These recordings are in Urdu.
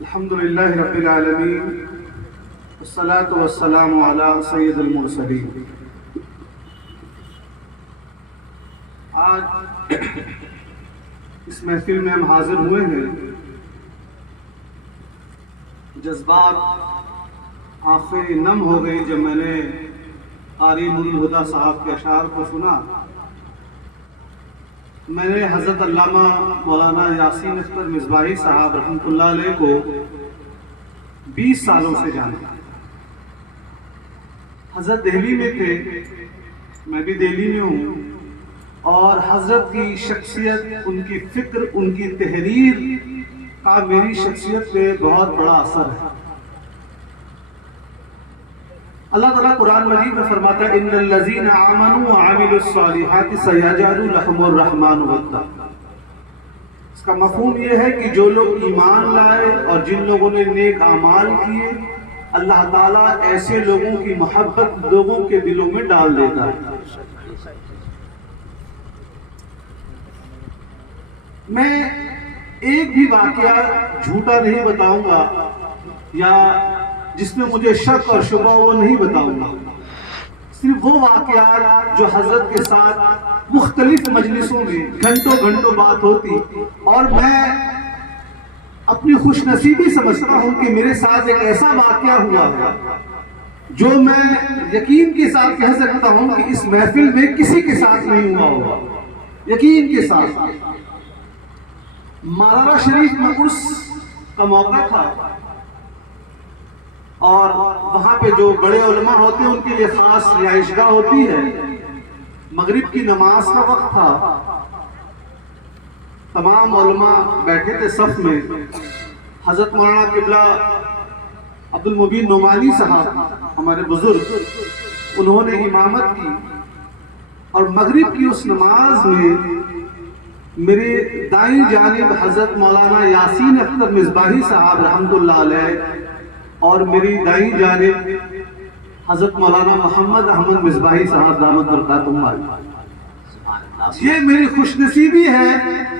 الحمدللہ رب العالمین والصلاة والسلام علی سید المرسلین۔ آج اس محفل میں ہم حاضر ہوئے ہیں، جذبات آنکھیں نم ہو گئی جب میں نے قاری نور الہدیٰ صاحب کے اشعار کو سنا۔ میں نے حضرت علامہ مولانا یاسین اختر مصباحی صاحب رحمۃ اللہ علیہ کو 20 سالوں سے جانتا۔ حضرت دہلی میں تھے، میں بھی دہلی میں ہوں، اور حضرت کی شخصیت، ان کی فکر، ان کی تحریر کا میری شخصیت پہ بہت بڑا اثر ہے۔ اللہ تعالیٰ قرآن مجید میں فرماتا ہے ان الذین آمنوا وعملوا الصالحات سیجعل لهم الرحمن ودا۔ اس کا مفہوم یہ ہے کہ جو لوگ ایمان لائے اور جن لوگوں نے نیک اعمال کیے، اللہ تعالیٰ ایسے لوگوں کی محبت لوگوں کے دلوں میں ڈال دیتا ہے۔ میں ایک بھی واقعہ جھوٹا نہیں بتاؤں گا یا جس میں مجھے شک اور شبہ وہ نہیں بتاؤں گا، صرف وہ واقعات جو حضرت کے ساتھ مختلف مجلسوں میں گھنٹوں گھنٹوں بات ہوتی، اور میں اپنی خوش نصیبی سمجھتا ہوں کہ میرے ساتھ ایک ایسا واقعہ ہوا ہے جو میں یقین کے ساتھ کہہ سکتا ہوں کہ اس محفل میں کسی کے ساتھ نہیں ہوا ہوگا، یقین کے ساتھ۔ مالارا شریف میں عرس کا موقع تھا، اور وہاں پہ جو بڑے علماء ہوتے ہیں ان کے لیے خاص رہائش گاہ ہوتی ہے۔ مغرب کی نماز کا وقت تھا، تمام علماء بیٹھے تھے صف میں۔ حضرت مولانا قبلہ عبد المبین نعمانی صاحب ہمارے بزرگ، انہوں نے امامت کی، اور مغرب کی اس نماز میں میرے دائیں جانب حضرت مولانا یاسین اختر مصباحی صاحب رحمۃ اللہ علیہ، اور میری دائیں جانب حضرت مولانا محمد احمد مصباحی صاحب دامت برکاتہم عالیہ۔ یہ میری خوش نصیبی ہے،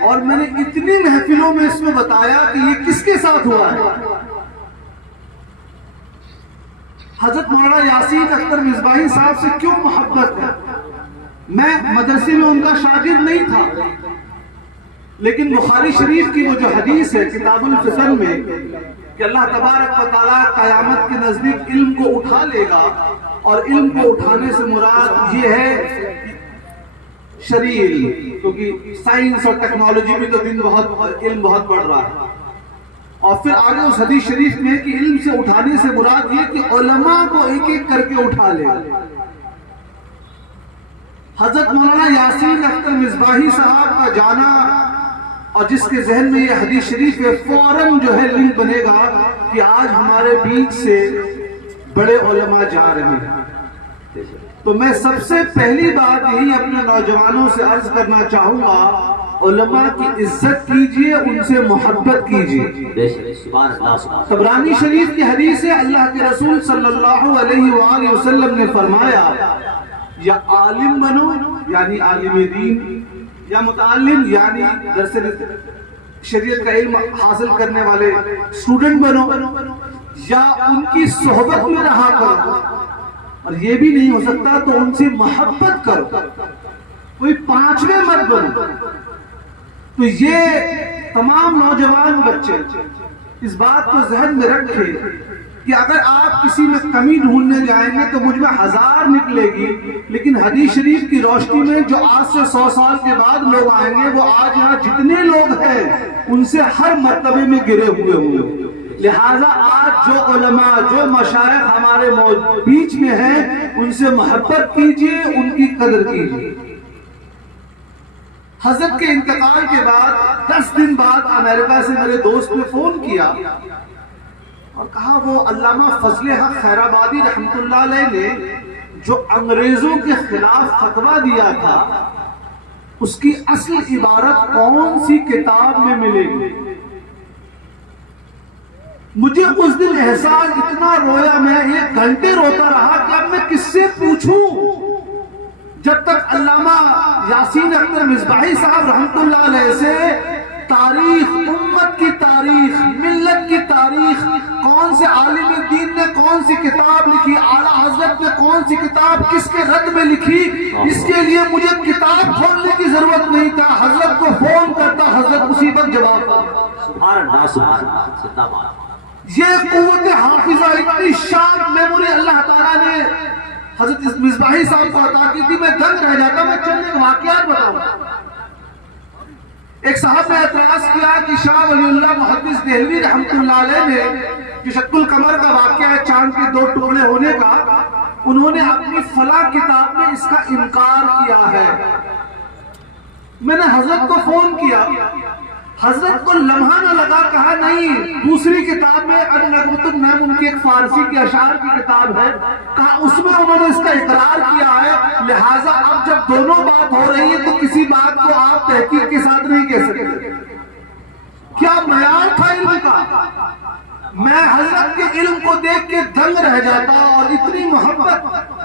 اور میں نے اتنی محفلوں میں اس میں بتایا کہ یہ کس کے ساتھ ہوا ہے۔ حضرت مولانا یاسین اختر مصباحی صاحب سے کیوں محبت ہے؟ میں مدرسے میں ان کا شاگرد نہیں تھا، لیکن بخاری شریف کی وہ جو حدیث ہے کتاب الفصل میں کہ اللہ تبارک و تعالیٰ قیامت کے نزدیک علم کو اٹھا لے گا، اور علم کو اٹھانے سے مراد یہ ہے شرعی علم، کیونکہ سائنس اور ٹیکنالوجی میں تو علم بہت بڑھ رہا ہے۔ اور پھر آگے اس حدیث شریف میں کہ علم سے اٹھانے سے مراد یہ کہ علماء کو ایک ایک کر کے اٹھا لے گا۔ حضرت مولانا یاسین اختر مصباحی صاحب کا جانا، اور جس کے ذہن میں یہ حدیث شریف ہے، فوراً جو ہے لنک بنے گا کہ آج ہمارے بیچ سے بڑے علماء جا رہے ہیں۔ تو میں سب سے پہلی بات یہی اپنے نوجوانوں سے عرض کرنا چاہوں گا، علماء کی عزت کیجئے، ان سے محبت کیجئے۔ طبرانی شریف کی حدیث ہے، اللہ کے رسول صلی اللہ علیہ وآلہ وسلم نے فرمایا، یا عالم بنو یعنی عالم دین، یا متعلم یعنی درس شریعت کا علم حاصل کرنے والے اسٹوڈنٹ بنو، یا ان کی صحبت میں رہا کرو، اور یہ بھی نہیں ہو سکتا تو ان سے محبت کرو، کوئی پانچویں مت بنو۔ تو یہ تمام نوجوان بچے اس بات کو ذہن میں رکھیں کہ اگر آپ کسی میں کمی ڈھونڈنے جائیں گے تو مجھ میں 1000 نکلے گی، لیکن حدیث شریف کی روشنی میں جو آج سے 100 سال کے بعد لوگ آئیں گے، وہ آج یہاں جتنے لوگ ہیں ان سے ہر مرتبے میں گرے ہوئے ہوں گے۔ لہٰذا آج جو علماء، جو مشائخ ہمارے بیچ میں ہیں، ان سے محبت کیجئے، ان کی قدر کیجئے۔ حضرت کے انتقال کے بعد 10 دن بعد امریکہ سے میرے دوست نے فون کیا اور کہا وہ علامہ فضل حق خیرآبادی رحمۃ اللہ علیہ نے جو انگریزوں کے خلاف فتویٰ دیا تھا، اس کی اصل عبارت کون سی کتاب میں ملے گی؟ مجھے اس دن احساس اتنا رویا، میں 1 گھنٹے روتا رہا کہ اب میں کس سے پوچھوں، جب تک علامہ یاسین اختر مصباحی صاحب رحمۃ اللہ علیہ سے تاریخ، امت کی تاریخ، ملت کی تاریخ سے عالم دین نے کون سی کتاب لکھی، اعلیٰ حضرت نے کون سی کتاب کس کے رد میں لکھی، اس کے لیے مجھے کتاب کھولنے کی ضرورت نہیں تھا، حضرت کو فون کرتا، حضرت اسی وقت جواب دیتا۔ سبحان اللہ، سبحان اللہ، زندہ باد۔ یہ قوت حافظہ، اتنی شارپ میموری اللہ تعالیٰ نے حضرت مصباحی صاحب کو عطا کی تھی، میں دنگ رہ جاتا۔ میں چند ایک واقعات بتاؤں۔ ایک صاحب نے اعتراض کیا کہ شاہ ولی اللہ محدث دہلوی رحمۃ اللہ علیہ نے جو شق القمر کا واقعہ ہے، چاند کے دو ٹکڑے ہونے کا، انہوں نے اپنی فلاں کتاب میں اس کا انکار کیا ہے۔ میں نے حضرت کو فون کیا، حضرت کو لمحہ نہ لگا، کہا نہیں، دوسری کتاب میں النغمۃ النغم، ان کی ایک فارسی کی اشعار کی کتاب ہے، کہا اس میں انہوں نے اس کا اقرار کیا ہے، لہٰذا اب جب دونوں بات ہو رہی ہے تو کسی بات کو آپ تحقیق کے ساتھ نہیں کہہ سکتے۔ کیا معیار تھا علم کا! میں حضرت کے علم کو دیکھ کے دنگ رہ جاتا، اور اتنی محبت۔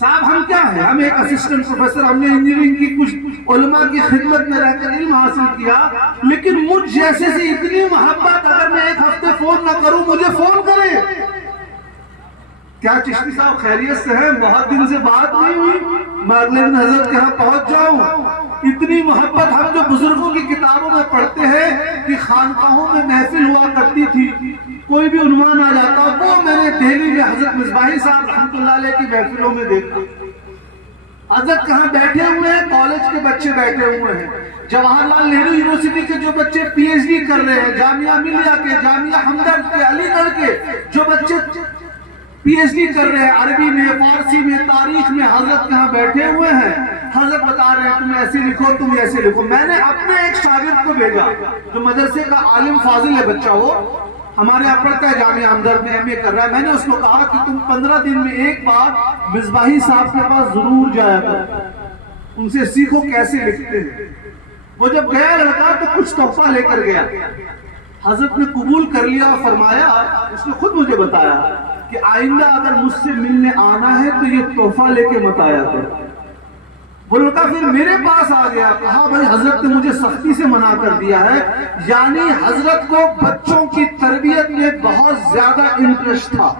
صاحب ہم کیا ہیں، ہم ایک اسسٹنٹ پروفیسر، ہم نے انجینئرنگ کی کچھ علماء کی خدمت میں رہ کر علم حاصل کیا، لیکن مجھ جیسے سے اتنی محبت، اگر میں ایک ہفتے فون نہ کروں مجھے فون کرے۔ کیا چشتی صاحب خیریت سے ہیں؟ بہت دن سے بات نہیں ہوئی، میں اگلے دن حضرت کے یہاں پہنچ جاؤں۔ اتنی محبت ہم جو بزرگوں کی کتابوں میں پڑھتے ہیں کہ خانقاہوں میں محفل ہوا کرتی تھی، کوئی بھی عنوان آ جاتا، وہ میں نے دہلی میں حضرت مصباحی صاحب رحمۃ اللہ علیہ کی محفلوں میں دیکھا۔ حضرت کہاں بیٹھے ہوئے ہیں؟ کالج کے بچے بیٹھے ہوئے ہیں، جواہر لال نہرو یونیورسٹی کے جو بچے پی ایچ ڈی کر رہے ہیں، جامعہ ملیہ کے، جامعہ ہمدرد کے، علی گڑھ کے جو بچے پی ایچ ڈی کر رہے ہیں، عربی میں، فارسی میں، تاریخ میں، حضرت کہاں بیٹھے ہوئے ہیں۔ حضرت بتا رہے ہیں تم ایسے لکھو، تم ایسے لکھو۔ میں نے اپنے ایک شاگرد کو بھیجا جو مدرسے کا عالم فاضل ہے بچہ، وہ ہمارے یہاں پڑھتا ہے، جامعہ ہمدرد میں ایم اے کر رہا ہے۔ میں نے اس کو کہا کہ تم 15 دن میں ایک بار مصباحی صاحب کے پاس ضرور جایا کرو، ان سے سیکھو کیسے لکھتے ہیں۔ وہ جب گیا لڑکا تو کچھ تحفہ لے کر گیا، حضرت نے قبول کر لیا اور فرمایا، اس نے خود مجھے بتایا کہ آئندہ اگر مجھ سے ملنے آنا ہے تو یہ تحفہ لے کے مت آیا کر۔ وہ لڑکا پھر میرے پاس آ گیا، کہا بھائی حضرت نے مجھے سختی سے منع کر دیا ہے۔ یعنی حضرت کو بچوں کی تربیت میں بہت زیادہ انٹرسٹ تھا۔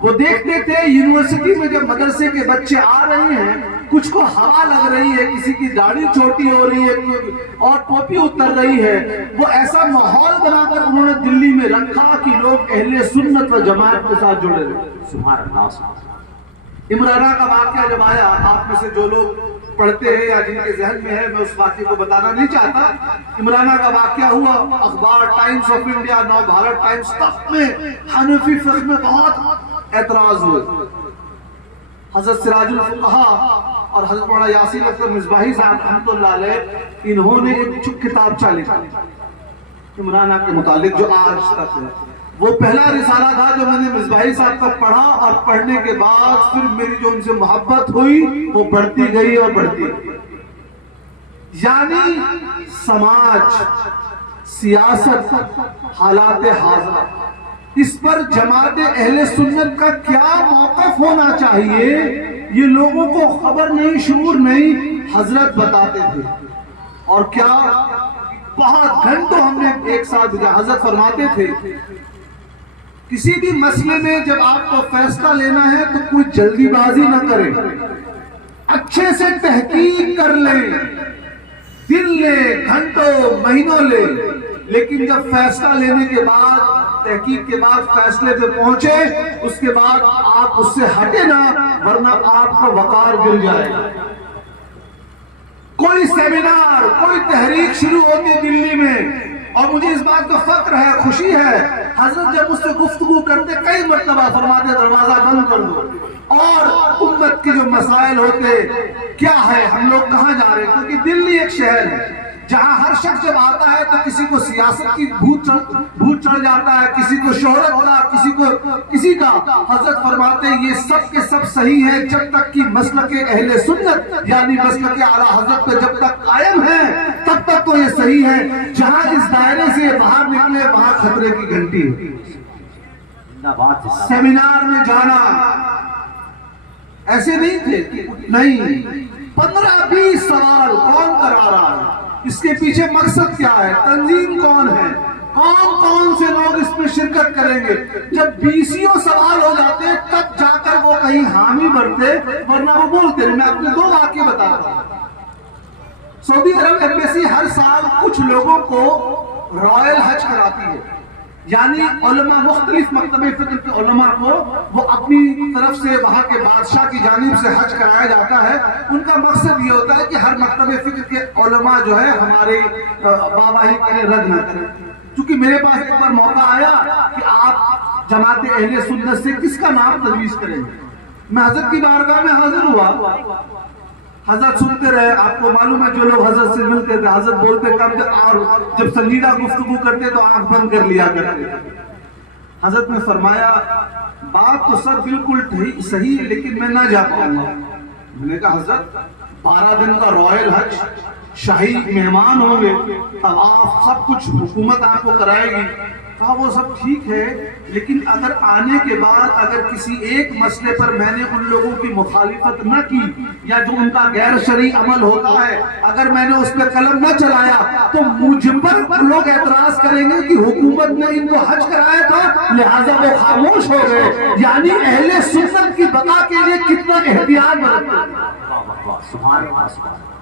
وہ دیکھتے تھے یونیورسٹی میں جب مدرسے کے بچے آ رہے ہیں، کچھ کو ہوا لگ رہی ہے، کسی کی داڑھی چھوٹی ہو رہی ہے اور ٹوپی اتر رہی ہے، وہ ایسا ماحول بنا کر انہوں نے دلی میں رکھا کہ لوگ اہل سنت و جماعت کے ساتھ جڑے رہے۔ سبحان اللہ۔ عمرانہ کا واقعہ جب آیا، آپ میں سے جو لوگ پڑھتے ہیں یا جن کے ذہن میں ہے، میں اس واقعے کو بتانا نہیں چاہتا۔ عمرانہ کا واقعہ ہوا، اخبار Times of India, Navbharat Times, تب میں حنفی فقہ میں بہت اعتراض ہوئے۔ حضرت سراج الفقہا اور حضرت مولانا یاسین اختر مصباحی صاحب رحمۃ اللہ علیہ، انہوں نے ایک کتاب چالی عمرانہ کے متعلق جو آج تک ہے۔ وہ پہلا رسالہ تھا جو میں نے مصباحی صاحب کا پڑھا، اور پڑھنے کے بعد پھر میری جو ان سے محبت ہوئی وہ بڑھتی گئی اور بڑھتی گئی۔ یعنی سماج، سیاست، حالات حاضرہ، اس پر جماعت اہل سنت کا کیا موقف ہونا چاہیے، یہ لوگوں کو خبر نہیں، شعور نہیں۔ حضرت بتاتے تھے، اور کیا بہت گھنٹوں ہم نے ایک ساتھ گزارا۔ حضرت فرماتے تھے کسی بھی مسئلے میں جب آپ کو فیصلہ لینا ہے تو کوئی جلدی بازی نہ کریں، اچھے سے تحقیق کر لیں، دن لے، گھنٹوں، مہینوں لے، لیکن جب فیصلہ لینے کے بعد، تحقیق کے بعد فیصلے پہ پہنچے، اس کے بعد آپ اس سے ہٹے نہ، ورنہ آپ کا وقار گر جائے گا۔ کوئی سیمینار، کوئی تحریک شروع ہوتی دلی میں، اور مجھے اس بات کا فخر ہے، خوشی ہے، حضرت جب مجھ سے گفتگو کرتے کئی مرتبہ فرماتے دروازہ بند کر دو، اور امت کے جو مسائل ہوتے، کیا ہے، ہم لوگ کہاں جا رہے ہیں، کیونکہ دلی ایک شہر ہے جہاں ہر شخص جب آتا ہے تو کسی کو سیاست کی بھوت چڑھ جاتا ہے، کسی کو شہرت کا، کسی کا۔ حضرت فرماتے ہیں یہ سب کے سب صحیح ہے جب تک کہ مسلک اہل سنت یعنی مسلک اعلیٰ حضرت پہ جب تک قائم ہے تب تک تو یہ صحیح ہے، جہاں اس دائرے سے باہر نکلے وہاں خطرے کی گھنٹی ہے۔ سیمینار میں جانا ایسے نہیں تھے، نہیں، 15-20 سوال کون کرا رہا ہے، اس کے پیچھے مقصد کیا ہے، تنظیم کون ہے، کون کون سے لوگ اس میں شرکت کریں گے. جب 20 سوال ہو جاتے تب جا کر وہ کہیں حامی بنتے, ورنہ وہ بولتے. میں اپنے 2 واقعے بتاتا ہوں. سعودی عرب ایمبیسی ہر سال کچھ لوگوں کو رائل حج کراتی ہے, یعنی علماء, مختلف مکتب فکر کے علماء کو وہ اپنی طرف سے وہاں کے بادشاہ کی جانب سے حج کرایا جاتا ہے. ان کا مقصد یہ ہوتا ہے کہ ہر مکتب فکر کے علماء جو ہے ہمارے واہواہی کریں, رد نہ کریں. چونکہ میرے پاس ایک بار موقع آیا کہ آپ جماعت اہل سنت سے کس کا نام تجویز کریں گے. میں حضرت کی بارگاہ میں حاضر ہوا. حضرت سنتے رہے. آپ کو معلوم ہے جو لوگ حضرت سے ملتے تھے, حضرت بولتے کم تھے اور جب سنجیدہ گفتگو کرتے تو آنکھ بند کر لیا کرتے. حضرت نے فرمایا بات تو سب بالکل صحیح ہے لیکن میں نہ جا پاؤں گا. میں نے کہا حضرت 12 دن کا رائل حج, شاہی مہمان ہوں گے, اب آپ سب کچھ حکومت آپ کو کرائے گی. کہا وہ سب ٹھیک ہے لیکن اگر آنے کے بعد اگر کسی ایک مسئلے پر میں نے ان لوگوں کی مخالفت نہ کی یا جو ان کا غیر شرعی عمل ہوتا ہے اگر میں نے اس پہ قلم نہ چلایا تو مجھ پر لوگ اعتراض کریں گے کہ حکومت نے ان کو حج کرایا تھا لہذا وہ خاموش ہو گئے. یعنی اہل سنت کی بقا کے لیے کتنا احتیاط برتتے ہیں. سبحان اللہ, سبحان اللہ.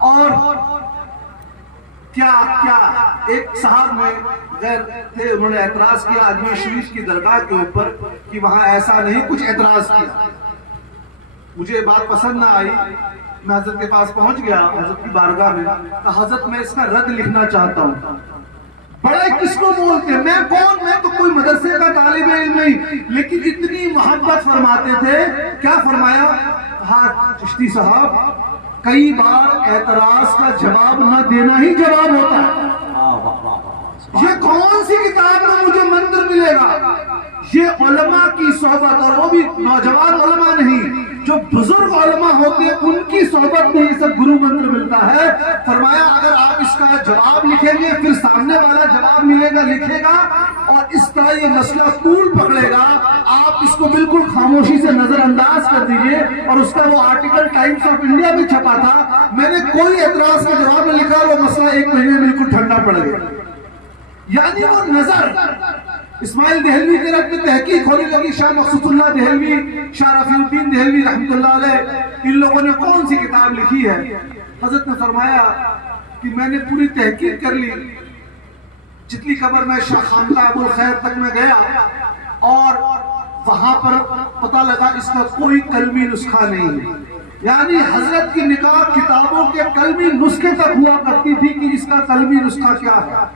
اور کیا ایک صاحب میں غیر تھے, انہوں نے اعتراض کیا اجمیر شریف کی درگاہ کے اوپر کہ وہاں ایسا نہیں, کچھ اعتراض کیا. مجھے بات پسند نہ آئی. میں حضرت کے پاس پہنچ گیا, حضرت کی بارگاہ میں. کہا حضرت میں اس کا رد لکھنا چاہتا ہوں. بڑے کس کو بولتے ہیں, میں کون, میں تو کوئی مدرسے کا طالب علم نہیں, لیکن اتنی محبت فرماتے تھے. کیا فرمایا؟ کہا چشتی صاحب کئی بار اعتراض کا جواب نہ دینا ہی جواب ہوتا ہے. یہ کون سی کتاب میں مجھے منتر ملے گا؟ یہ علماء کی صحبت, اور وہ بھی نوجوان علماء نہیں, جو بزرگ علماء ہوتے ہیں ان کی صحبت میں یہ سب گرو منتر ملتا ہے. فرمایا اگر آپ اس کا جواب لکھیں گے پھر سامنے والا جواب ملے گا, لکھے گا, اور اس طرح یہ مسئلہ طول پکڑے گا. آپ اس کو بالکل خاموشی سے نظر انداز کر دیجئے. اور اس کا وہ آرٹیکل ٹائمز آف انڈیا میں چھپا تھا, میں نے کوئی اعتراض کا جواب نہ لکھا, وہ مسئلہ 1 مہینے میں بالکل ٹھنڈا پڑ گیا. یعنی وہ نظر. اسماعیل دہلوی کے رد میں تحقیق ہونے لگی. شاہ مقصود اللہ دہلوی, شاہ رفیع الدین دہلوی رحمۃ اللہ علیہ, ان لوگوں نے کون سی کتاب لکھی ہے؟ حضرت نے فرمایا کہ میں نے پوری تحقیق کر لی. جتنی خبر میں شاہ خانقاہ ابو الخیر تک میں گیا اور وہاں پر پتہ لگا اس کا کوئی قلمی نسخہ نہیں ہے. یعنی حضرت کی نکاح کتابوں کے قلمی نسخے تک ہوا کرتی تھی کہ اس کا قلمی نسخہ کیا ہے.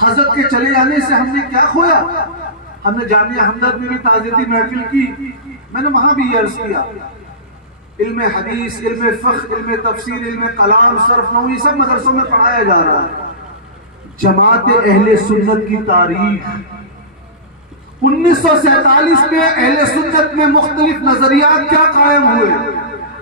حضرت کے چلے جانے سے ہم نے کیا کھویا؟ ہم نے جامعہ ہمدرد میں بھی تعزیتی محفل کی. میں نے وہاں بھی یہ عرض کیا علم حدیث, علم فقہ, علم تفسیر, علم کلام, صرف نحو, یہ سب مدرسوں میں پڑھایا جا رہا ہے. جماعت اہل سنت کی تاریخ 1947 میں اہل سنت میں مختلف نظریات کیا قائم ہوئے.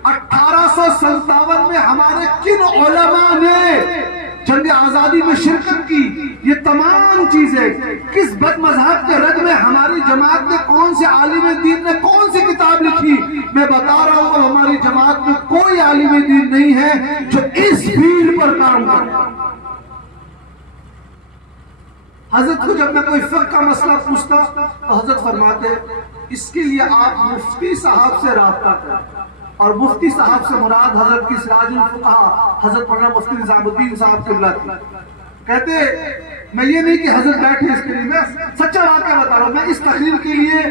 1857 میں ہمارے کن علماء نے جنگ آزادی میں شرکت کی. یہ تمام چیزیں کس بد مذہب کے رد میں ہماری جماعت نے, کون سے عالم دین نے کون سی کتاب لکھی. میں بتا رہا ہوں ہماری جماعت میں کوئی عالم دین نہیں ہے جو اس فیلڈ پر کام کرتا. حضرت کو جب میں کوئی فقہ کا مسئلہ پوچھتا تو حضرت فرماتے اس کے لیے آپ مفتی صاحب سے رابطہ کریں. اور مفتی صاحب سے مراد حضرت کی سراج الفقہا حضرت مولانا مفتی نظام الدین صاحب قبلہ تھی. کہتے میں یہ نہیں کہ حضرت بیٹھے اس کے لیے, میں سچا واقعہ بتا رہا ہوں. میں اس تقریر کے لیے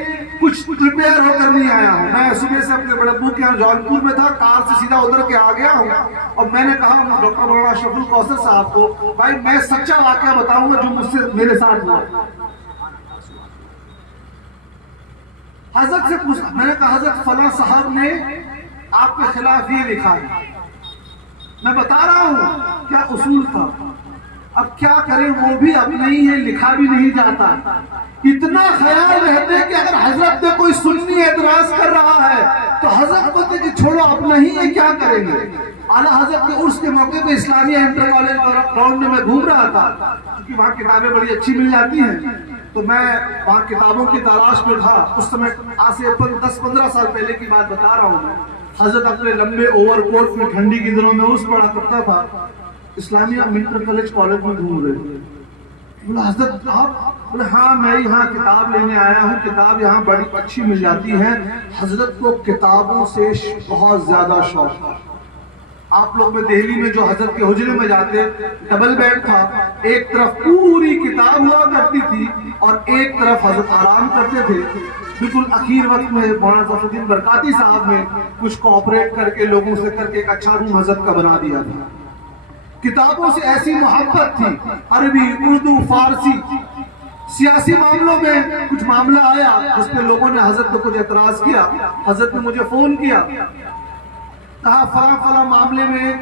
کچھ پریپیئر ہو کر نہیں آیا ہوں. میں صبح سے اپنے بڑے ابو کے یہاں جونپور میں تھا, کار سے سیدھا ادھر کے آ گیا ہوں, اور میں نے کہا ڈاکٹر مولانا اشرف الکوثر صاحب کو بھائی میں سچا واقعہ بتاؤں گا جو مجھ سے میرے ساتھ ہوا. حضرت سے پوچھا, میں نے کہا حضرت فلاں صاحب نے آپ کے خلاف یہ لکھا ہے. میں بتا رہا ہوں کیا اصول تھا. اب کیا کریں, وہ بھی اب نہیں ہے, لکھا بھی نہیں جاتا. اتنا خیال رہتے کہ اگر حضرت نے کوئی سنی اعتراض کر رہا ہے تو حضرت کو کہ چھوڑو اب نہیں ہے, کیا کریں گے. اعلیٰ حضرت کے عرس کے موقع پہ اسلامیہ انٹر کالج گراؤنڈ میں گھوم رہا تھا, کیونکہ وہاں کتابیں بڑی اچھی مل جاتی ہیں, تو میں وہاں کتابوں کی تلاش میں تھا. اس سمے آج سے 10-15 سال پہلے کی بات بتا رہا ہوں. حضرت اپنے لمبے اوور کوٹ میں ٹھنڈی کے دنوں میں اس پڑھا کرتا تھا. اسلامیہ انٹر کالج میں گھوم رہے تھے. بولا حضرت آپ؟ بولے ہاں میں یہاں کتاب لینے آیا ہوں، کتاب یہاں بڑی اچھی مل جاتی ہے۔ حضرت کو کتابوں سے بہت زیادہ شوق تھا۔ آپ لوگ میں دہلی میں جو حضرت کے حجرے میں جاتے، ڈبل بیڈ تھا، ایک طرف پوری کتاب ہوا کرتی تھی اور ایک طرف حضرت آرام کرتے تھے۔ بالکل اخیر وقت میں مولانا ظفر الدین برکاتی صاحب نے کچھ کوآپریٹ کر کے لوگوں سے کر کے ایک اچھا روم حضرت کا بنا دیا تھا۔ کتابوں سے ایسی محبت تھی، عربی، اردو، فارسی۔ سیاسی معاملوں میں کچھ معاملہ آیا جس پہ لوگوں نے حضرت کو کچھ اعتراض کیا، حضرت نے مجھے فون کیا، کہا فلاں معاملے میں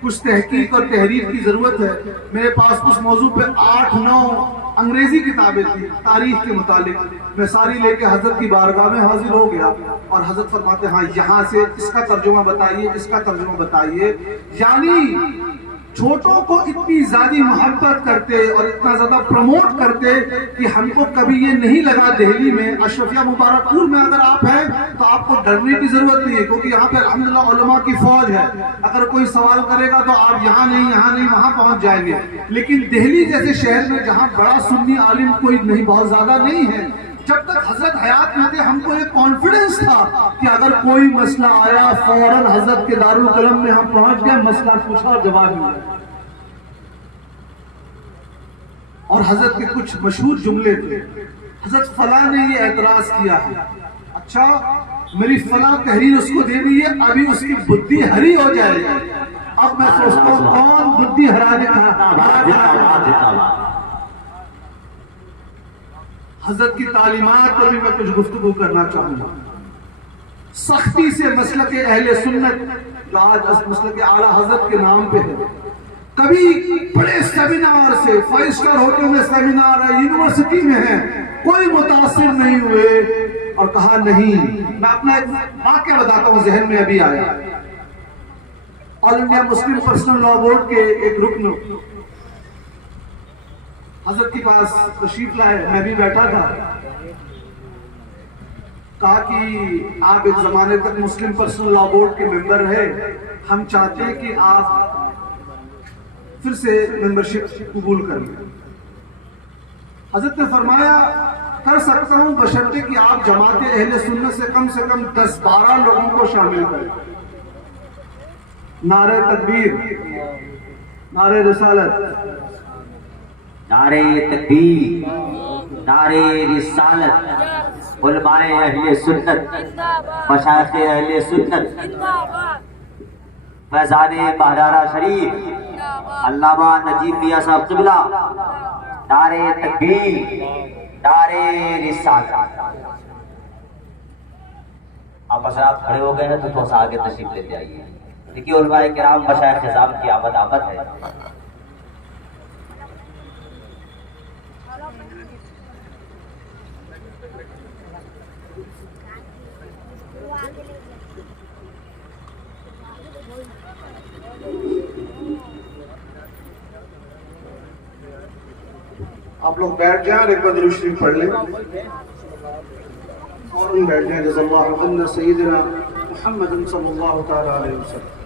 کچھ تحقیق اور تحریر کی ضرورت ہے۔ میرے پاس اس موضوع پہ 8-9 انگریزی کتابیں تھیں تاریخ کے متعلق، میں ساری لے کے حضرت کی بارگاہ میں حاضر ہو گیا اور حضرت فرماتے ہاں یہاں سے اس کا ترجمہ بتائیے، اس کا ترجمہ بتائیے۔ یعنی چھوٹوں کو اتنی زیادہ محبت کرتے اور اتنا زیادہ پروموٹ کرتے کہ ہم کو کبھی یہ نہیں لگا دہلی میں اشرفیہ مبارک پور میں اگر آپ ہیں تو آپ کو ڈرنے کی ضرورت نہیں ہے، کیونکہ یہاں پہ الحمدللہ علماء کی فوج ہے۔ اگر کوئی سوال کرے گا تو آپ یہاں نہیں وہاں پہنچ جائیں گے۔ لیکن دہلی جیسے شہر میں جہاں بڑا سنی عالم کوئی نہیں، بہت زیادہ نہیں ہے، جب تک حضرت حیات میں تھے ہم کو ایک کانفیڈنس تھا کہ اگر کوئی مسئلہ آیا فوراً حضرت کے دارالقلم میں ہم پہنچ گئے، مسئلہ پوچھا اور جواب ملا۔ اور حضرت کے کچھ مشہور جملے تھے، حضرت فلاں نے یہ اعتراض کیا ہے، اچھا میری فلاں تحریر اس کو دے دی ہے، ابھی اس کی بدھی ہری ہو جائے گی۔ اب میں سوچتا ہوں کون بدھی ہرانے کا۔ حضرت کی تعلیمات پر بھی میں کچھ گفتگو کرنا چاہوں گا۔ سختی سے مسلک اہل سنت جو آج مسلک اعلیٰ حضرت کے نام پہ ہے، کبھی بڑے سیمینار سے 5 اسٹار ہوٹل میں سیمینار ہے، یونیورسٹی میں ہے، کوئی متاثر نہیں ہوئے اور کہا نہیں۔ میں اپنا ایک واقعہ بتاتا ہوں، ذہن میں ابھی آیا۔ آل انڈیا مسلم پرسنل لا بورڈ کے ایک رکن حضرت کے پاس تشریف لائے، میں بھی بیٹھا تھا، کہا کہ آپ ایک زمانے تک مسلم پرسنل لا بورڈ کے ممبر رہے، ہم چاہتے ہیں کہ آپ پھر سے ممبرشپ قبول کر لیں۔ حضرت نے فرمایا کر سکتا ہوں بشرطے کہ آپ جماعت اہل سنت سے کم 10-12 لوگوں کو شامل کریں۔ نعرہ تکبیر، نعرہ رسالت، نعرہ تکبیر، نعرہ رسالت، علماء اہل سنت، مشائخ اہل سنت، فیضان بہرارہ شریف، علامہ نجیب میاں صاحب قبلہ، نعرہ تکبیر، نعرہ رسالت۔ آپ حضرات کھڑے ہو گئے ہیں تو تھوڑا سا آگے تشریف لیتے آئیے، دیکھیے علماء کرام مشائخ نظام کی آمد ہے۔ آپ لوگ بیٹھ جائیں اور ایک بار درود شریف پڑھ لیں، فوراً بیٹھ جائیں۔ جزا اللہ عنا سیدنا محمد صلی اللہ تعالی علیہ وسلم۔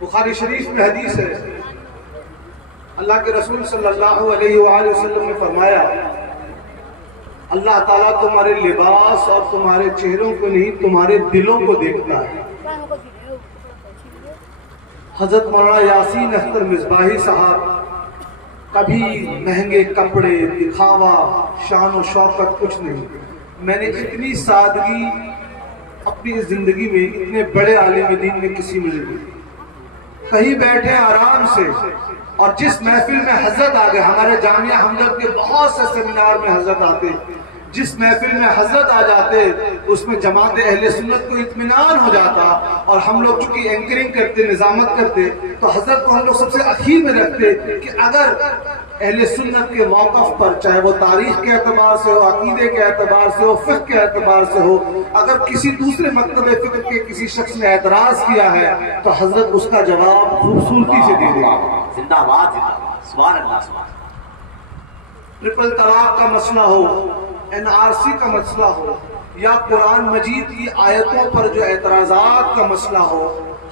بخاری شریف میں حدیث ہے، اللہ کے رسول صلی اللہ علیہ وآلہ وسلم نے فرمایا اللہ تعالیٰ تمہارے لباس اور تمہارے چہروں کو نہیں، تمہارے دلوں کو دیکھتا ہے۔ حضرت مولانا یاسین اختر مصباحی صاحب کبھی مہنگے کپڑے، دکھاوا، شان و شوکت کچھ نہیں۔ میں نے اتنی سادگی اپنی زندگی میں اتنے بڑے عالم دین میں کسی میں نہیں۔ کہیں بیٹھے آرام سے، اور جس محفل میں حضرت آ گئے، ہمارے جامعہ ہمدرد کے بہت سے سیمینار میں حضرت آتے، جس محفل میں حضرت آ جاتے اس میں جماعت اہل سنت کو اطمینان ہو جاتا، اور ہم لوگ چونکہ اینکرنگ کرتے، نظامت کرتے، تو حضرت کو ہم لوگ سب سے اخیر میں رکھتے کہ اگر اہل سنت کے موقف پر، چاہے وہ تاریخ کے اعتبار سے ہو، عقیدے کے اعتبار سے ہو، فقہ کے اعتبار سے ہو، اگر کسی دوسرے مکتب فکر کے کسی شخص نے اعتراض کیا ہے تو حضرت اس کا جواب خوبصورتی سے دے دے گا۔ زندہ باد، زندہ باد، سبحان اللہ، سبحان اللہ۔ ٹرپل طلاق کا مسئلہ ہو، NRC کا مسئلہ ہو یا قرآن مجید کی آیتوں پر جو اعتراضات کا مسئلہ ہو،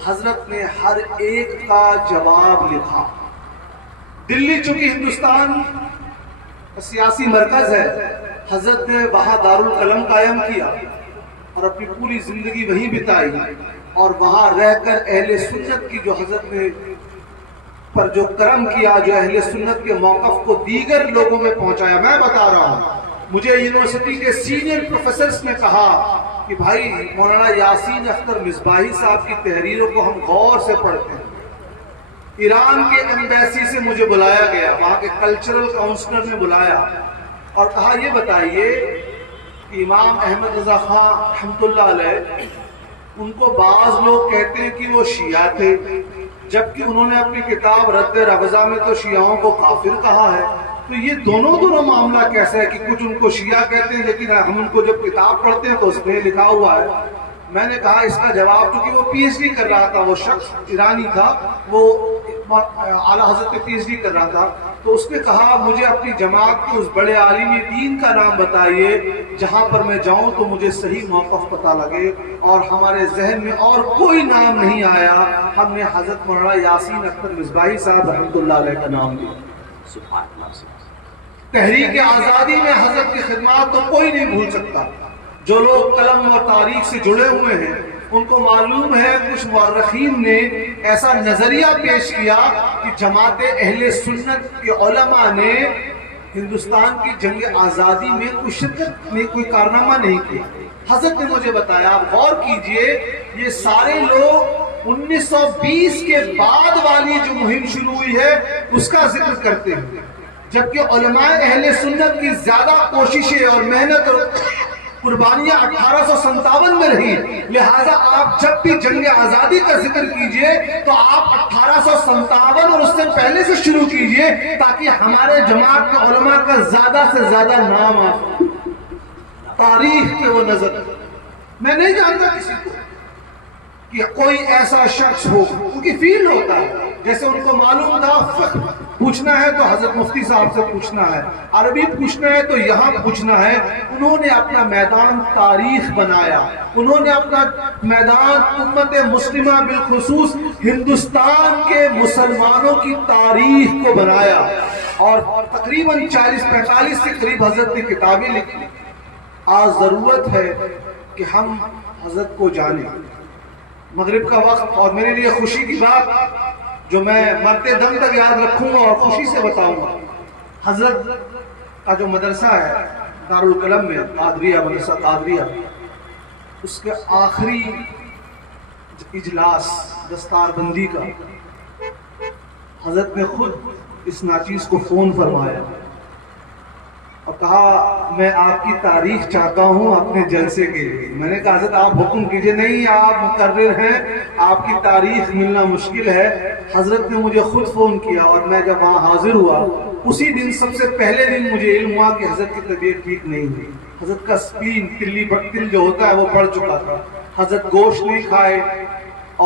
حضرت نے ہر ایک کا جواب لکھا۔ دلی چونکہ ہندوستان کا سیاسی مرکز ہے، حضرت نے وہاں دارالقلم قائم کیا اور اپنی پوری زندگی وہیں بتائی، اور وہاں رہ کر اہل سنت کی جو حضرت نے پر جو کرم کیا، جو اہل سنت کے موقف کو دیگر لوگوں میں پہنچایا۔ میں بتا رہا ہوں، مجھے یونیورسٹی کے سینئر پروفیسرز نے کہا کہ بھائی مولانا یاسین اختر مصباحی صاحب کی تحریروں کو ہم غور سے پڑھتے ہیں۔ ایران کے ایمبیسی سے مجھے بلایا گیا، وہاں کے کلچرل کاؤنسلر نے بلایا اور کہا یہ بتائیے کہ امام احمد رضا خان رحمۃ اللہ علیہ، ان کو بعض لوگ کہتے ہیں کہ وہ شیعہ تھے، جبکہ انہوں نے اپنی کتاب رد رفضہ میں تو شیعوں کو کافر کہا ہے، تو یہ دونوں معاملہ کیسا ہے کہ کچھ ان کو شیعہ کہتے ہیں لیکن ہم ان کو جب کتاب پڑھتے ہیں تو اس میں لکھا ہوا ہے۔ میں نے کہا اس کا جواب، کیونکہ وہ PhD کر رہا تھا، وہ شخص ایرانی تھا، وہ اعلیٰ حضرت پہ PhD کر رہا تھا، تو اس نے کہا مجھے اپنی جماعت کے اس بڑے عالم دین کا نام بتائیے جہاں پر میں جاؤں تو مجھے صحیح موقف پتہ لگے، اور ہمارے ذہن میں اور کوئی نام نہیں آیا۔ ہم نے حضرت مولانا یاسین اختر مصباحی صاحب رحمۃ اللہ علیہ کا نام لیا۔ تحریک آزادی میں حضرت کی خدمات تو کوئی نہیں بھول سکتا۔ جو لوگ قلم اور تاریخ سے جڑے ہوئے ہیں ان کو معلوم ہے، کچھ مورخین نے ایسا نظریہ پیش کیا کہ جماعت اہل سنت کے علماء نے ہندوستان کی جنگ آزادی میں کوئی شرکت میں کوئی کارنامہ نہیں کیا۔ حضرت نے مجھے بتایا، آپ غور کیجئے، یہ سارے لوگ 1920 کے بعد والی جو مہم شروع ہوئی ہے اس کا ذکر کرتے ہیں، جبکہ علماء اہل سنت کی زیادہ کوششیں اور محنت اور قربانیاں 1857 میں رہی۔ لہٰذا آپ جب بھی جنگ آزادی کا ذکر کیجئے تو آپ 1857 اور اس سے پہلے سے شروع کیجئے تاکہ ہمارے جماعت کے علماء کا زیادہ سے زیادہ نام آئے، تاریخ پہ وہ نظر۔ میں نہیں جانتا کسی کو کہ کوئی ایسا شخص ہو، کیونکہ فیلڈ ہوتا ہے، جیسے ان کو معلوم تھا فقہ پوچھنا ہے تو حضرت مفتی صاحب سے پوچھنا ہے، عربی پوچھنا ہے تو یہاں پوچھنا ہے۔ انہوں نے اپنا میدان تاریخ بنایا، انہوں نے اپنا میدان امت مسلمہ بالخصوص ہندوستان کے مسلمانوں کی تاریخ کو بنایا، اور تقریباً 40-45 کے قریب حضرت نے کتابیں لکھی۔ آج ضرورت ہے کہ ہم حضرت کو جانیں۔ مغرب کا وقت، اور میرے لیے خوشی کی بات جو میں مرتے دم تک یاد رکھوں گا اور خوشی سے بتاؤں گا، حضرت کا جو مدرسہ ہے دارالقلم میں، قادریہ مدرسہ قادریہ، اس کے آخری اجلاس دستار بندی کا، حضرت نے خود اس ناچیز کو فون فرمایا اور کہا میں آپ کی تاریخ چاہتا ہوں اپنے جلسے کے لیے۔ میں نے کہا حضرت آپ حکم کیجئے۔ نہیں، آپ مقرر ہیں، آپ کی تاریخ ملنا مشکل ہے۔ حضرت نے مجھے خود فون کیا اور میں جب وہاں حاضر ہوا، اسی دن سب سے پہلے دن مجھے علم ہوا کہ حضرت کی طبیعت ٹھیک نہیں ہوئی۔ حضرت کا سپین تل جو ہوتا ہے وہ بڑھ چکا تھا۔ حضرت گوشت نہیں کھائے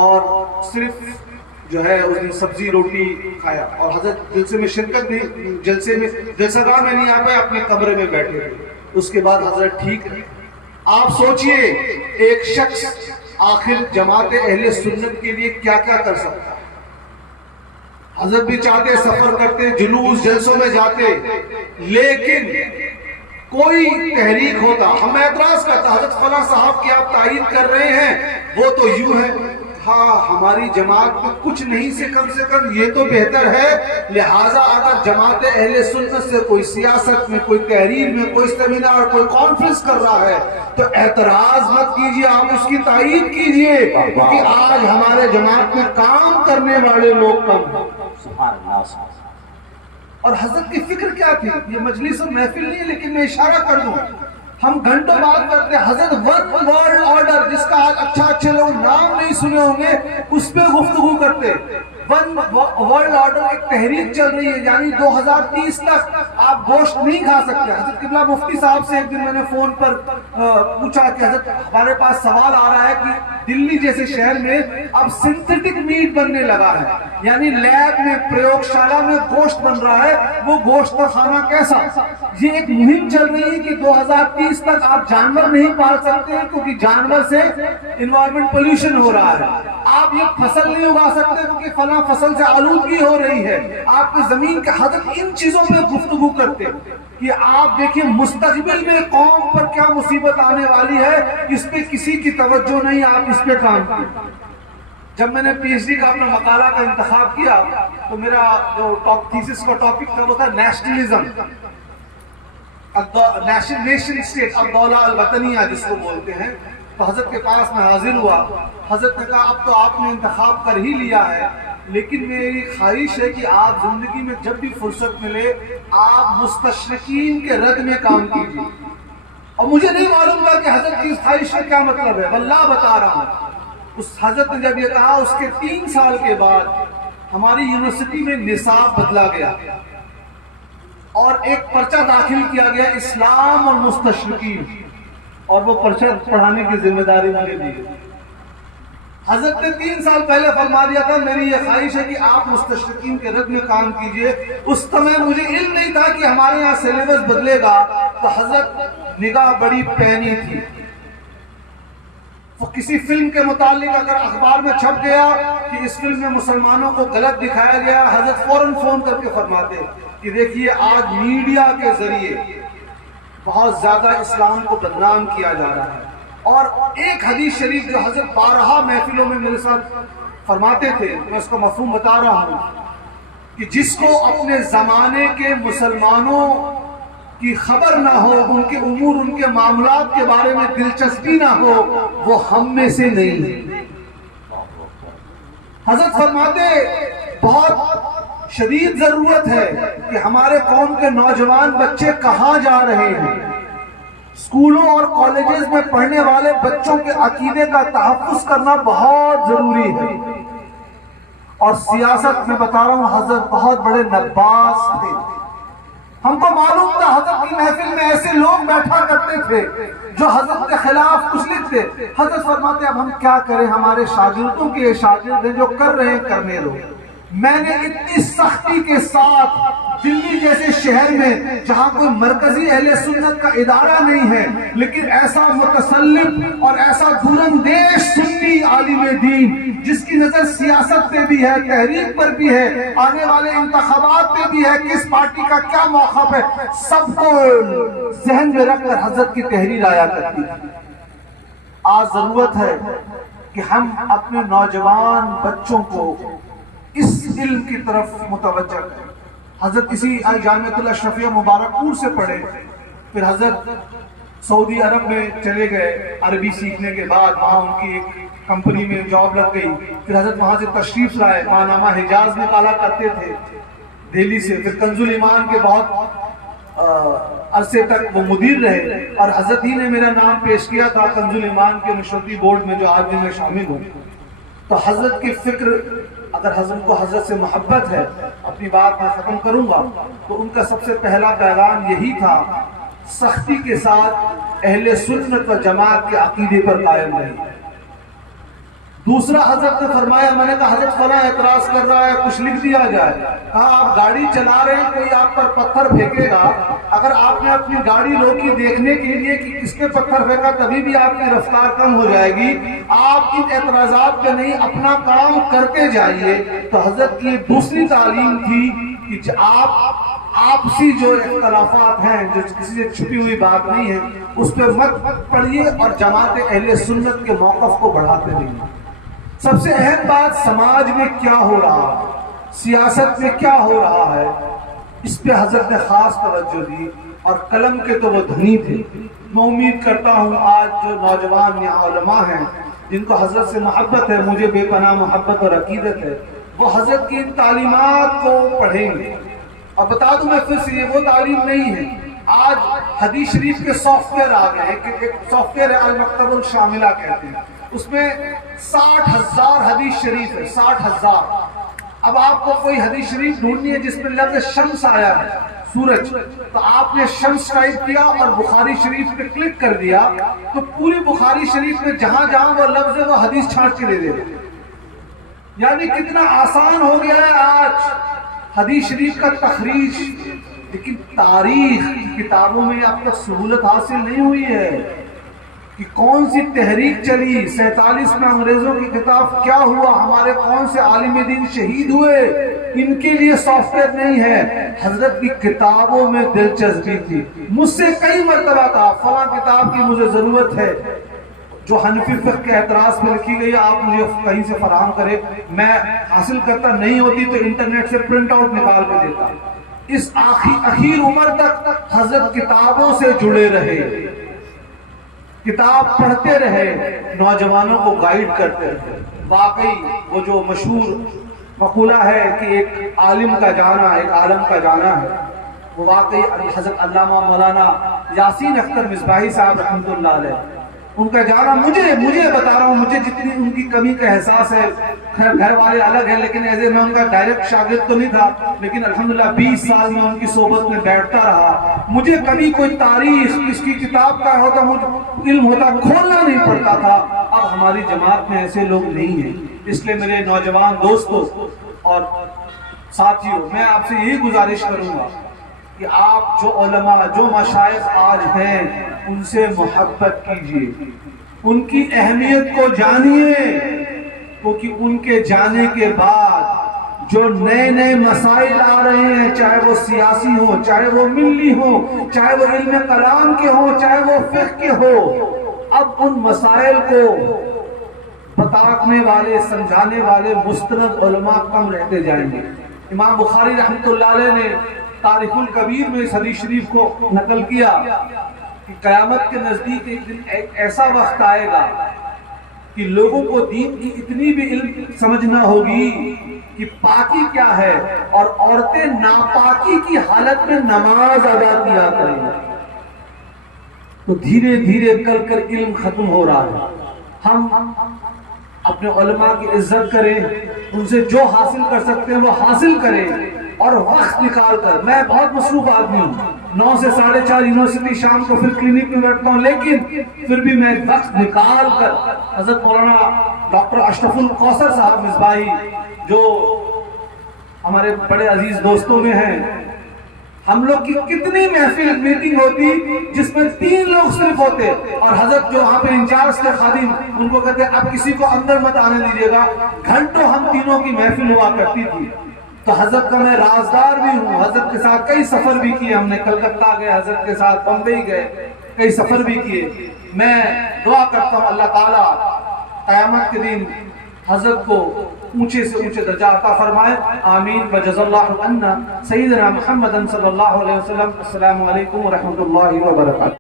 اور صرف جو ہے اس دن سبزی روٹی کھایا، اور حضرت جلسے میں شرکت نہیں، جلسہ گاہ میں نہیں آ پائے، اپنے کمرے میں بیٹھے تھے۔ اس کے بعد حضرت ٹھیک ہے۔ آپ سوچئے ایک شخص آخر جماعت اہل سنت کے لیے کیا کیا کر سکتا ہے۔ حضرت بھی چاہتے سفر کرتے، جلوس جلسوں میں جاتے، لیکن کوئی تحریک ہوتا ہم اعتراض کرتا، حضرت فلاں صاحب کی آپ تائید کر رہے ہیں، وہ تو یوں ہے۔ ہاں، ہماری جماعت میں کچھ نہیں سے کم یہ تو بہتر ہے۔ لہٰذا اگر جماعت اہل سنت سے کوئی سیاست میں، کوئی تحریر میں، کوئی سیمینار، کوئی کانفرنس کر رہا ہے تو اعتراض مت کیجیے، آپ اس کی تائید کیجیے، کیونکہ آج ہمارے جماعت میں کام کرنے والے لوگ کم ہیں۔ اور حضرت کی فکر کیا تھی؟ یہ مجلس اور محفل نہیں ہے، لیکن میں اشارہ کر دوں، ہم گھنٹوں بات کرتے ہیں۔ حضرت ون ورلڈ آرڈر، جس کا آج اچھے لوگ نام نہیں سنے ہوں گے، اس پہ گفتگو کرتے۔ ون ورلڈ آرڈر ایک تحریک چل رہی ہے، یعنی 2030 تک آپ گوشت نہیں کھا سکتے. حضرت قبلہ مفتی صاحب سے ایک دن میں نے فون پر پوچھا کہ حضرت ہمارے پاس سوال آ رہا ہے کہ دلی جیسے شہر میں اب سنتھیٹک میٹ بننے لگا ہے، یعنی لیب میں پریوگ شالہ میں گوشت بن رہا ہے، وہ گوشت کا کھانا کیسا؟ یہ ایک مہم چل رہی ہے کہ 2030 تک آپ جانور نہیں پال سکتے ہیں کیونکہ جانور سے انوائرمنٹ پولوشن ہو رہا ہے. آپ یہ فصل نہیں اگا سکتے کیونکہ فلاں فصل سے آلودگی ہو رہی ہے. آپ کی زمین کے حضرت ان چیزوں پہ گفتگو کرتے کہ آپ دیکھیں مستقبل میں قوم پر کیا مصیبت آنے والی ہے، اس پہ کسی کی توجہ نہیں، آپ اس پہ کام کریں. جب میں نے پی ایچ ڈی کا اپنا مقالہ کا انتخاب کیا تو میرا جو تھیسس کا ٹاپک تھا وہ تھا نیشنلزم، نیشن اسٹیٹ، الدولہ الوطنیہ جس کو بولتے ہیں. تو حضرت کے پاس میں حاضر ہوا. حضرت نے کہا اب تو آپ نے انتخاب کر ہی لیا ہے، لیکن میری خواہش ہے کہ آپ زندگی میں جب بھی فرصت ملے آپ مستشرقین کے رد میں کام کیجیے. اور مجھے نہیں معلوم تھا کہ حضرت کی اس خواہش کا کیا مطلب ہے، واللہ بتا رہا ہوں. اس حضرت نے جب یہ کہا اس کے 3 سال کے بعد ہماری یونیورسٹی میں نصاب بدلا گیا اور ایک پرچہ داخل کیا گیا اسلام اور مستشرقین، اور وہ پرچہ پڑھانے کی ذمہ داری مجھے دی گئی. حضرت نے 3 سال پہلے فرما دیا تھا میری یہ خواہش ہے کہ آپ مستشرقین کے رد میں کام کیجئے. اس سمے مجھے علم نہیں تھا کہ ہمارے یہاں سلیبس بدلے گا. تو حضرت نگاہ بڑی پینی تھی. وہ کسی فلم کے متعلق اگر اخبار میں چھپ گیا کہ اس فلم میں مسلمانوں کو غلط دکھایا گیا، حضرت فوراً فون کر کے فرماتے کہ دیکھیے آج میڈیا کے ذریعے بہت زیادہ اسلام کو بدنام کیا جا رہا ہے. اور ایک حدیث شریف جو حضرت 12 محفلوں میں میرے ساتھ فرماتے تھے، میں اس کا مفہوم بتا رہا ہوں کہ جس کو اپنے زمانے کے مسلمانوں کی خبر نہ ہو، ان کے امور ان کے معاملات کے بارے میں دلچسپی نہ ہو، وہ ہم میں سے نہیں ہے. حضرت فرماتے بہت شدید ضرورت ہے کہ ہمارے قوم کے نوجوان بچے کہاں جا رہے ہیں. اسکولوں اور کالجز میں پڑھنے والے بچوں کے عقیدے کا تحفظ کرنا بہت ضروری ہے. اور سیاست میں بتا رہا ہوں حضرت بہت بڑے نباز تھے. ہم کو معلوم تھا حضرت کی محفل میں ایسے لوگ بیٹھا کرتے تھے جو حضرت کے خلاف کچھ لکھتے. حضرت فرماتے اب ہم کیا کریں، ہمارے شاگردوں کے شاگرد ہیں جو کر رہے ہیں کرنے دو. میں نے اتنی سختی کے ساتھ دلی جیسے شہر میں جہاں کوئی مرکزی اہل سنت کا ادارہ نہیں ہے لیکن ایسا متسلط اور ایسا دورندیش سنی عالم دین جس کی نظر سیاست پہ بھی ہے، تحریک پر بھی ہے، آنے والے انتخابات پہ بھی ہے، کس پارٹی کا کیا موقف ہے، سب کو ذہن میں رکھ کر حضرت کی تحریر آیا کرتی تھی. آج ضرورت ہے کہ ہم اپنے نوجوان بچوں کو اس علم کی طرف متوجہ کریں. حضرت اسی جامعۃ الاشرفیہ مبارک پور سے پڑھے، پھر حضرت سعودی عرب میں چلے گئے عربی سیکھنے کے بعد، وہاں ان کی ایک کمپنی میں جاب لگ گئی. پھر حضرت وہاں سے تشریف لائے، ماہنامہ حجاز نکالا کرتے تھے دہلی سے. پھر کنز الایمان کے بہت عرصے تک وہ مدیر رہے اور حضرت ہی نے میرا نام پیش کیا تھا کنز الایمان کے مشرفی بورڈ میں جو آج بھی میں شامل ہوں. تو حضرت کی فکر، اگر حضرت کو حضرت سے محبت ہے، اپنی بات میں ختم کروں گا تو ان کا سب سے پہلا پیغام یہی تھا سختی کے ساتھ اہل سنت و جماعت کے عقیدے پر قائم رہے. دوسرا حضرت نے فرمایا، میں نے کہا حضرت فلاں اعتراض کر رہا ہے کچھ لکھ دیا جائے. کہا آپ گاڑی چلا رہے ہیں، کوئی آپ پر پتھر پھینکے گا، اگر آپ نے اپنی گاڑی روکی دیکھنے کے لیے کہ کس نے پتھر پھینکا تبھی بھی آپ کی رفتار کم ہو جائے گی. آپ ان اعتراضات پہ نہیں، اپنا کام کرتے جائیے. تو حضرت کی دوسری تعلیم تھی کہ آپ آپسی جو اختلافات ہیں، جو کسی سے چھپی ہوئی بات نہیں ہے، اس پہ مت پڑھیے اور جماعت اہل سنت کے موقف کو بڑھاتے رہیے. سب سے اہم بات سماج میں کیا ہو رہا ہے، سیاست میں کیا ہو رہا ہے، اس پہ حضرت نے خاص توجہ دی اور قلم کے تو وہ دھنی تھے. میں امید کرتا ہوں آج جو نوجوان یہاں علماء ہیں جن کو حضرت سے محبت ہے، مجھے بے پناہ محبت اور عقیدت ہے، وہ حضرت کی ان تعلیمات کو پڑھیں گے. اور بتا دوں میں پھر سے یہ وہ تعلیم نہیں ہے. آج حدیث شریف کے سافٹ ویئر آ گئے، ایک سافٹ ویئر ہے المکتب الشاملہ کہتے ہیں، اس میں 60,000 حدیث شریف ہے. 60,000. اب آپ کو کوئی حدیث شریف ڈھونڈنی ہے جس میں لفظ شمس آیا ہے، سورج، تو آپ نے شمس ٹائپ کیا اور بخاری شریف پہ کلک کر دیا تو پوری بخاری شریف میں جہاں جہاں وہ لفظ ہے وہ حدیث چھانٹ کے دے دے گا۔ یعنی کتنا آسان ہو گیا ہے آج حدیث شریف کا تخریج، لیکن تاریخ کی کتابوں میں اب تک سہولت حاصل نہیں ہوئی ہے کہ کون سی تحریک چلی، 47 میں انگریزوں کی کتاب کیا ہوا، ہمارے کون سے عالم دین شہید ہوئے، ان کے لیے سافٹ ویئر نہیں ہے۔ حضرت کی کتابوں میں دلچسپی تھی، مجھ سے کئی مرتبہ کہا فلاں کتاب کی مجھے ضرورت ہے جو حنفی فقہ کے اعتراض میں لکھی گئی، آپ مجھے کہیں سے فراہم کرے، میں حاصل کرتا، نہیں ہوتی تو انٹرنیٹ سے پرنٹ آؤٹ نکال کے دیتا۔ اس اخیر عمر تک حضرت کتابوں سے جڑے رہے، کتاب پڑھتے رہے، نوجوانوں کو گائیڈ کرتے رہے۔ واقعی وہ جو مشہور مقولہ ہے کہ ایک عالم کا جانا ایک عالم کا جانا ہے، وہ واقعی حضرت علامہ مولانا یاسین اختر مصباحی صاحب رحمۃ اللہ علیہ، ان کا جانا مجھے بتا رہا ہوں، مجھے جتنی ان کی کمی کا احساس ہے، گھر والے الگ ہیں لیکن ایسے میں ان کا ڈائریکٹ شاگرد تو نہیں تھا، لیکن الحمدللہ 20 سال میں ان کی صحبت میں بیٹھتا رہا، مجھے کبھی کوئی تاریخ اس کی کتاب کا ہوتا، مجھے علم ہوتا، کھولنا نہیں پڑتا تھا۔ اب ہماری جماعت میں ایسے لوگ نہیں ہیں، اس لیے میرے نوجوان دوستوں اور ساتھیوں، میں آپ سے یہی گزارش کروں گا کہ آپ جو علماء جو مشائخ آج ہیں ان سے محبت کیجیے، ان کی اہمیت کو جانیے، کیونکہ ان کے جانے کے بعد جو نئے نئے مسائل آ رہے ہیں، چاہے وہ سیاسی ہوں، چاہے وہ ملی ہوں، چاہے وہ علم کلام کے ہوں، چاہے وہ فقہ کے ہو، اب ان مسائل کو بتانے والے سمجھانے والے مستند علماء کم رہتے جائیں گے۔ امام بخاری رحمۃ اللہ علیہ نے تاریخ الکبیر میں اس حدیث شریف کو نقل کیا کہ قیامت کے نزدیک ایک دن ایسا وقت آئے گا کہ لوگوں کو دین کی اتنی بھی علم سمجھنا ہوگی کہ پاکی کیا ہے، اور عورتیں ناپاکی کی حالت میں نماز ادا کیا کریں گی۔ تو دھیرے دھیرے کر علم ختم ہو رہا ہے۔ ہم اپنے علماء کی عزت کریں، ان سے جو حاصل کر سکتے ہیں وہ حاصل کریں، اور وقت نکال کر، میں بہت مصروف آدمی ہوں، 9 سے 4:30 یونیورسٹی، شام کو پھر کلینک میں بیٹھتا ہوں، لیکن پھر بھی میں وقت نکال کر حضرت مولانا ڈاکٹر اشرف القوثر صاحب مصباحی جو ہمارے بڑے عزیز دوستوں میں ہیں، ہم لوگ کی کتنی محفل میٹنگ ہوتی جس میں 3 لوگ صرف ہوتے، اور حضرت جو وہاں پہ انچارج تھے خادم، ان کو کہتے اب کسی کو اندر مت آنے دیجیے گا، گھنٹوں ہم تینوں کی محفل ہوا کرتی تھی۔ تو حضرت کا میں رازدار بھی ہوں، حضرت کے ساتھ کئی سفر بھی کیے، ہم نے کلکتہ گئے، حضرت کے ساتھ بمبئی گئے، کئی سفر بھی کیے۔ میں دعا کرتا ہوں اللہ تعالیٰ قیامت کے دن حضرت کو اونچے سے اونچے درجہ عطا فرمائے، آمین۔ وجزا اللہ عنا سیدنا محمد صلی اللہ علیہ وسلم۔ السلام علیکم ورحمۃ اللہ وبرکاتہ۔